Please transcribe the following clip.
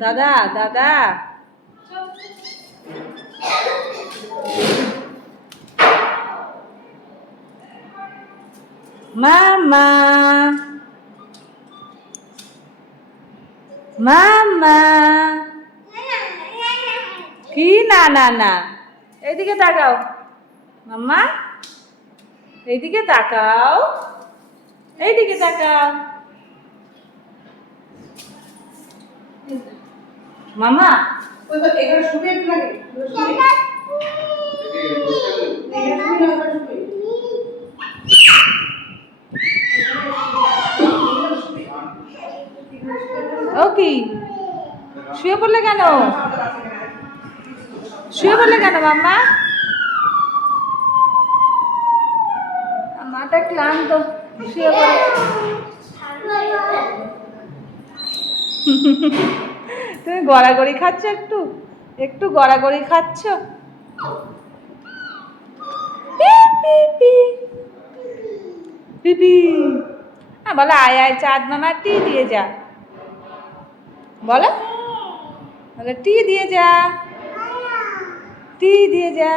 দাদা দাদা মামা মামা কি না না না এইদিকে তাকাও মাম্মা এইদিকে তাকাও এইদিকে তাকাও মামা ওই এখানে শুবে একটু লাগে ও কি শুয়ে পড়লে কেন শুয়ে পড়লে কেন মাম্মা মাটা ক্লান্ত শুয়ে পড়ে তুমি গড়াগড়ি খাচ্ছ একটু একটু গড়াগড়ি খাচ্ছ পিপি বলো আয় আয় চাঁদ মামা টি দিয়ে যা বলো বলো টি দিয়ে যা টি দিয়ে যা